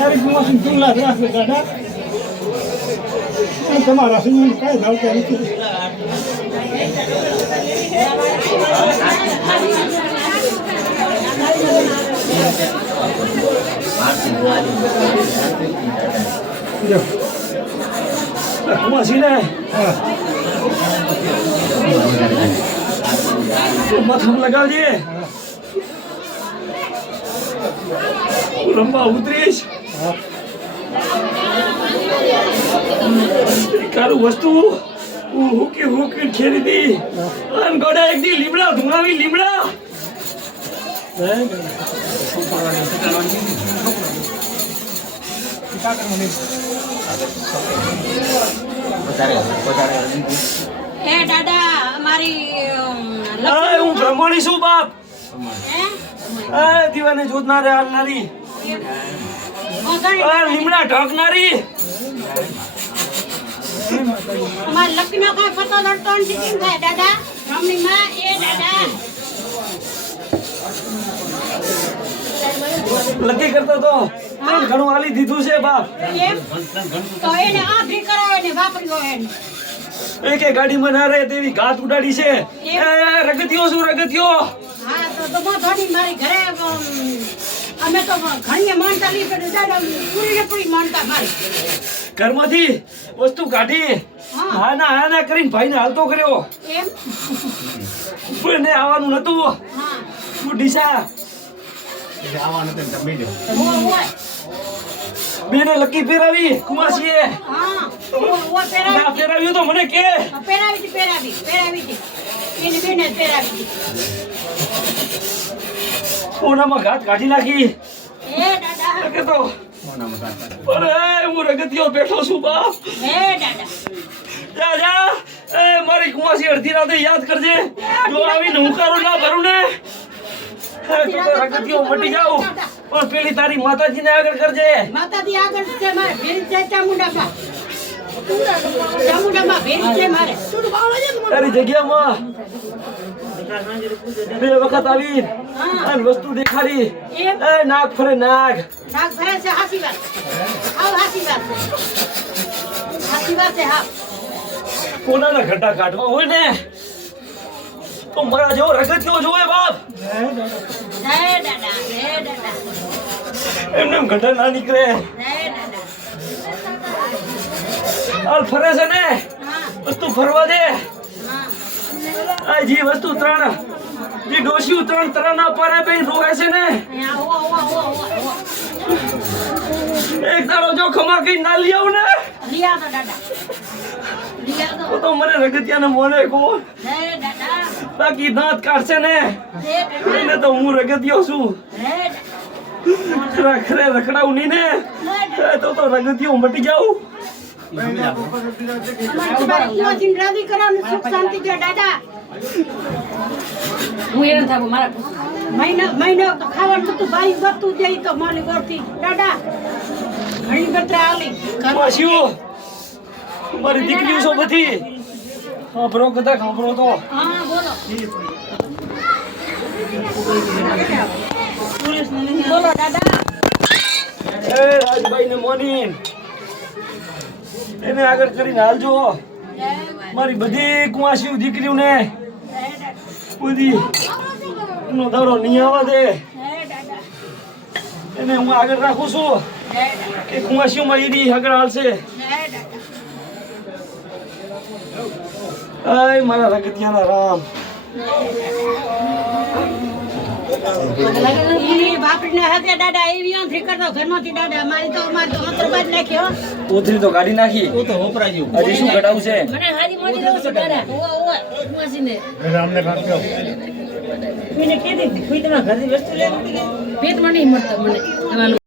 તારીખ માંથી 2 લાખ રાખે દાદા તમારા સિંહ કઈ ભાવતા નથી મસીને મથમ લગાવજે રંબા ઉતરીશ કારું વસ્તુ હુકી ખેરી દી અન ગોડા એક દી લીમડા ધુણાવી લીમડા એ દાદા અમારી હું બ્રહ્મણી છું બાપ દીવાને જોતનારે હાલનારી લીમડા ઢોકનારી અમાર લગ્ન કઈ પતો લડતો નથી થાય દાદા મમ્મી માં એ દાદા લકી કરતો તો ઘણું હાલી દીધું છે બાપ એમ તો એને આખરી કરાવે ને વાપર્યો એને એક ગાડીમાં ના રહે તેવી ઘાત ઉડાડી છે રગતિયો શું રગતિયો હા તો મો થોડી મારી ઘરે અમે તો ઘણી માનતા લી પડે દાદા પૂરી માનતા મારી ઘરમાંથી વસ્તુ કાઢી હા ના કરીને ભાઈને હાલતો કર્યો એમ ઉપરને આવવાનું નતું હા તું ડીસા આવવાનું તો તમે જો ઓય બેને લકી ફેરાવી કુમાસીએ હા ના ફેરાવ્યું તો મને કે પહેરાવી એને બેને પહેરાવી ઓનામાં ઘાત કાઢી નાખી એ દાદા કે તો અરે હું રગતિયો બેઠો છું બાપ એ દાદા જા મારી કુમાસી અડધી રાતે યાદ કરજે જો આવીને હુંકારો ના ભરું ને તો રગતિયો મટી જાઉં પણ પેલી તારી માતાજીને આગળ કરજે માતાજી આગળ છે મારે ભેરી છે ચામુંડામાં ભેરી છે મારે તારી જગ્યામાં બે વખત આવી અને વસ્તુ દેખાડી નાગ ફરે નાગ નાગ ભરે છે હાસી વાત છે હા કોનાના ઘટા કાઢવા હોય ને તો મારા જેવો રગતિયો જોવે બાપ હે દાદા એમને ઘટા ના નીકળે હે દાદા હાલ ફરે છે ને વસ્તુ ફરવા દે હા આ જે વસ્તુ ત્રણ જે ડોશી ત્રણ ના પારે પે રોવે છે ને એક દાડો જો ખમા કઈ ના લઈ આવું ને લિયા તો દાદા તો મને રગતિયાને મોને કો હે દાદા બાકી દાંત કાઢશે ને એને તો હું રગતિયો છું હે ખરે રખડાવું નહીં ને તો રગતિયો મટી જાઉં અમારી રાજી કરવાનું સુખ શાંતિ જો દાદા હું એને થાબો મારા મહિનો તો ખાવાનું તું ભાઈ બધું દે તો મારી ગોળથી દાદા ઘણી બત્રા આલી માસીઓ મારી દીકરીઓ છો બધી ખબરો કદા ખબરો તો હા બોલો બોલો દાદા એ રાજભાઈ ને મોની એને આગળ કરીને હાલજો મારી બધી કુવાસીઓ દીકરીઓને બધી એનો દાડો નહીં આવવા દે એને હું આગળ રાખું છું કે કુવાસીઓમાં એની આગળ હાલશે આય મારા રગતિયાના રામ બાપડીને હાથે દાદા એવી આંખી કરતો ઘરમાંથી દાદા અમારી તો હતર બાજ નાખ્યો કોથરી તો કાઢી નાખી ઓ તો વપરાઈ ગયું હજી શું કઢાવું છે મને હાજી મોજી રહો છે દાદા ઓય મસીને રામને કાઢજો કોઈને કીધી કોઈ તમારા ઘરની વસ્તુ લે પેટમાં નહીં મળતો મને